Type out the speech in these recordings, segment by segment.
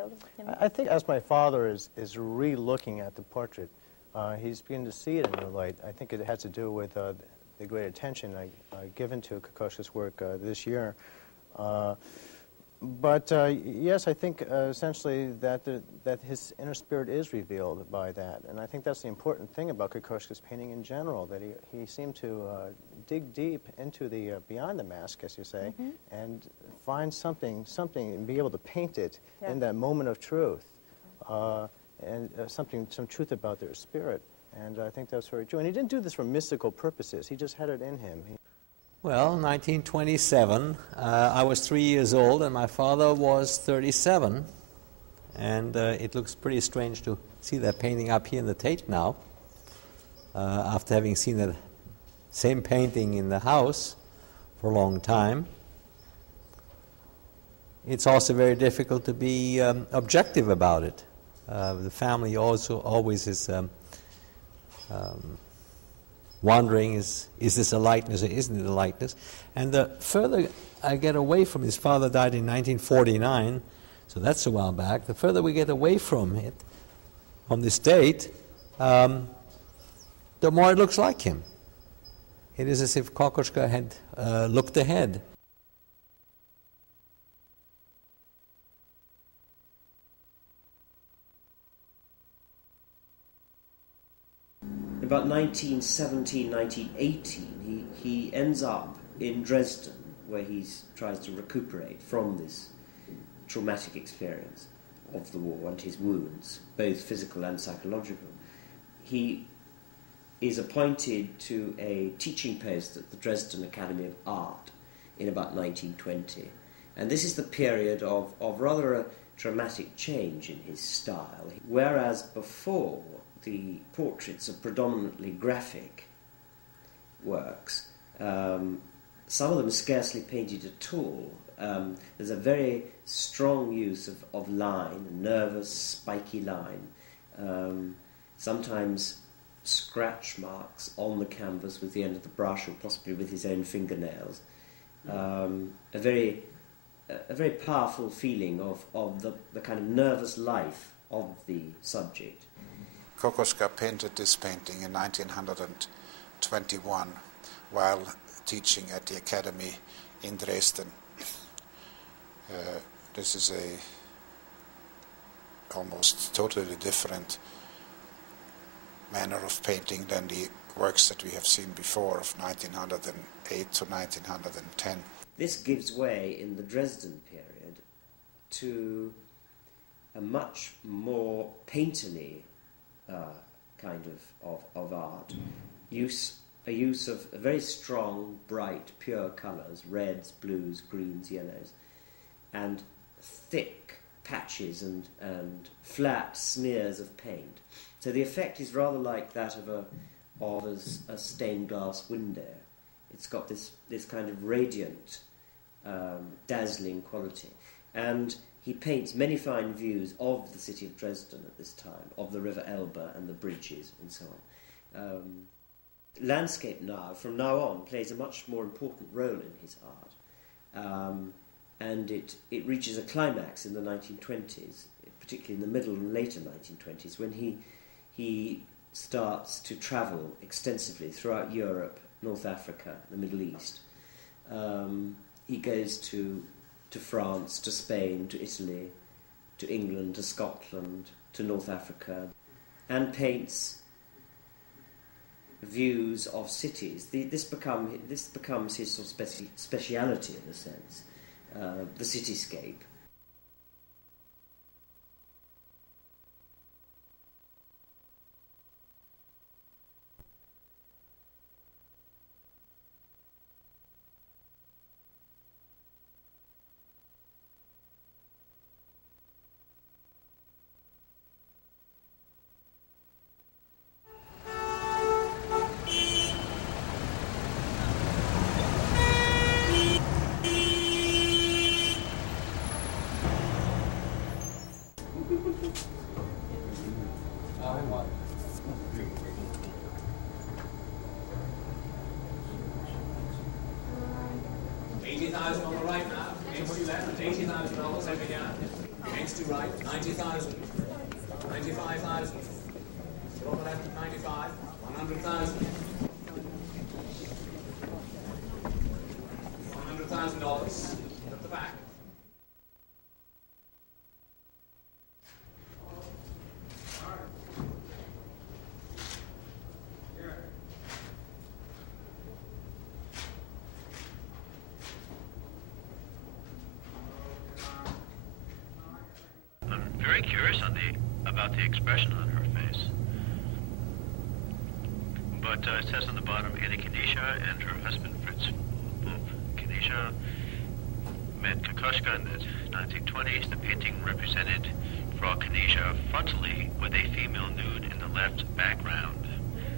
revealed of him? I think as my father is re-looking at the portrait, he's beginning to see it in new light. I think it has to do with the great attention given to Kokoschka's work this year. But yes, I think essentially that his inner spirit is revealed by that. And I think that's the important thing about Kokoschka's painting in general, that he seemed to dig deep into the beyond the mask, as you say, and find something, and be able to paint it in that moment of truth, and some truth about their spirit. And I think that's very true. And he didn't do this for mystical purposes. He just had it in him. Well, 1927, I was 3 years old and my father was 37, and it looks pretty strange to see that painting up here in the Tate now, after having seen that same painting in the house for a long time. It's also very difficult to be objective about it. The family also always is wondering, is this a likeness or isn't it a likeness? And the further I get away from, his father died in 1949, so that's a while back, the further we get away from it, from this date, the more it looks like him. It is as if Kokoschka had looked ahead. About 1917, 1918, he ends up in Dresden, where he tries to recuperate from this traumatic experience of the war and his wounds, both physical and psychological. He is appointed to a teaching post at the Dresden Academy of Art in about 1920. And this is the period of rather a dramatic change in his style. Whereas before, the portraits are predominantly graphic works. Some of them are scarcely painted at all. There's a very strong use of line, nervous, spiky line. Sometimes scratch marks on the canvas with the end of the brush, or possibly with his own fingernails. A very powerful feeling of the kind of nervous life of the subject. Kokoschka painted this painting in 1921 while teaching at the academy in Dresden. This is a almost totally different manner of painting than the works that we have seen before of 1908 to 1910. This gives way in the Dresden period to a much more painterly kind of art, a use of very strong, bright, pure colours, reds, blues, greens, yellows, and thick patches and flat smears of paint. So the effect is rather like that of a stained glass window. It's got this kind of radiant, dazzling quality. And he paints many fine views of the city of Dresden at this time, of the River Elbe and the bridges and so on. Landscape now, from now on, plays a much more important role in his art. And it reaches a climax in the 1920s, particularly in the middle and later 1920s, when he starts to travel extensively throughout Europe, North Africa, the Middle East. He goes to France, to Spain, to Italy, to England, to Scotland, to North Africa, and paints views of cities. This becomes his sort of speciality in a sense, the cityscape. $80,000 on the right now. $80,000 every year. Against to right, 90,000. 95,000. Still on the left, 95. 100,000. $100,000. At the back. I'm very curious about the expression on her face. But it says on the bottom, Anna Kanisha and her husband Fritz Wolf. Kanisha met Kokoschka in the 1920s. The painting represented Frau Kanisha frontally with a female nude in the left background.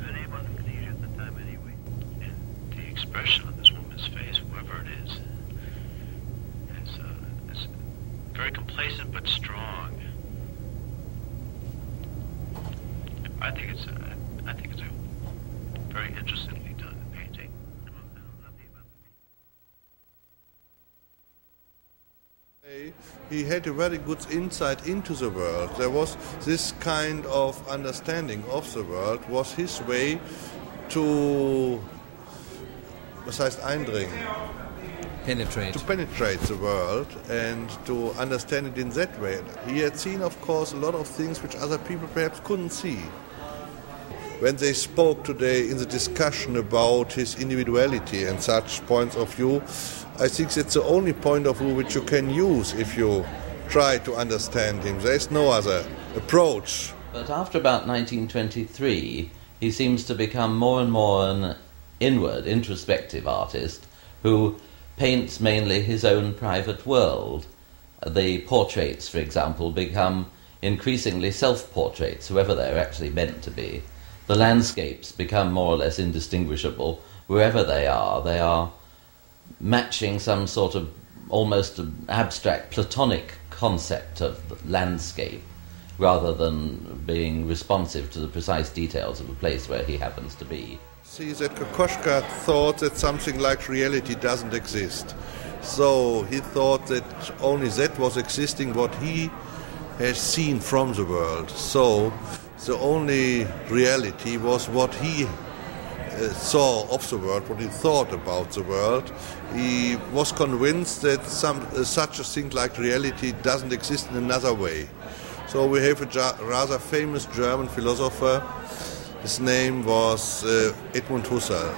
The name wasn't Kanisha at the time anyway. And the expression on this woman's face, whoever it is very complacent but strong. I think it's a very interestingly done painting. He had a very good insight into the world. There was this kind of understanding of the world was his way to, was heißt eindringen? Penetrate. To penetrate the world and to understand it in that way. He had seen, of course, a lot of things which other people perhaps couldn't see. When they spoke today in the discussion about his individuality and such points of view, I think that's the only point of view which you can use if you try to understand him. There is no other approach. But after about 1923, he seems to become more and more an inward, introspective artist who paints mainly his own private world. The portraits, for example, become increasingly self-portraits, whoever they're actually meant to be. The landscapes become more or less indistinguishable wherever they are. They are matching some sort of almost abstract Platonic concept of landscape rather than being responsive to the precise details of a place where he happens to be. See that Kokoschka thought that something like reality doesn't exist. So he thought that only that was existing what he has seen from the world. So the only reality was what he saw of the world, what he thought about the world. He was convinced that such a thing like reality doesn't exist in another way. So we have a rather famous German philosopher. His name was Edmund Husserl,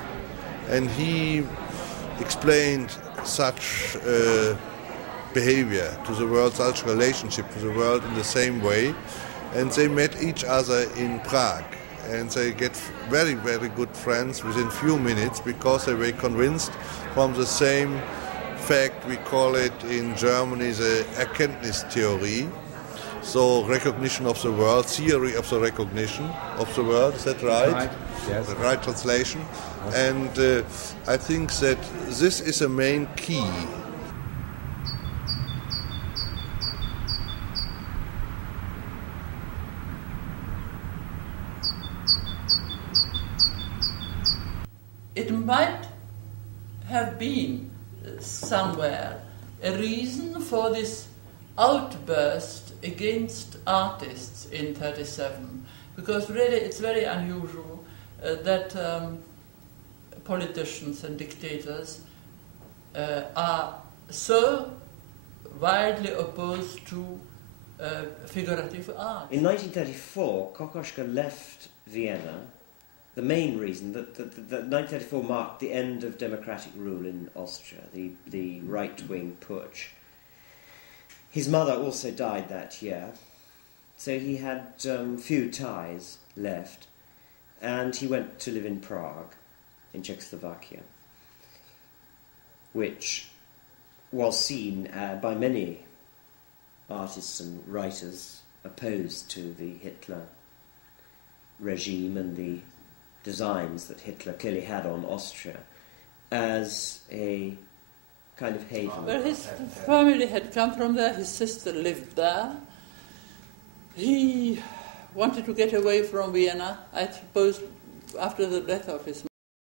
and he explained such behavior to the world, such relationship to the world in the same way, and they met each other in Prague, and they get very, very good friends within few minutes because they were convinced from the same fact. We call it in Germany the Erkenntnistheorie. So recognition of the world, theory of the recognition of the world, is that right? Right. Yes. The right translation. Yes. And I think that this is a main key. It might have been somewhere a reason for this outburst against artists in 1937, because really it's very unusual that politicians and dictators are so widely opposed to figurative art. In 1934, Kokoschka left Vienna. The main reason that 1934 marked the end of democratic rule in Austria, the right-wing putsch. His mother also died that year, so he had few ties left, and he went to live in Prague, in Czechoslovakia, which was seen by many artists and writers opposed to the Hitler regime and the designs that Hitler clearly had on Austria as a kind of haven. Well, his family had come from there, his sister lived there. He wanted to get away from Vienna, I suppose, after the death of his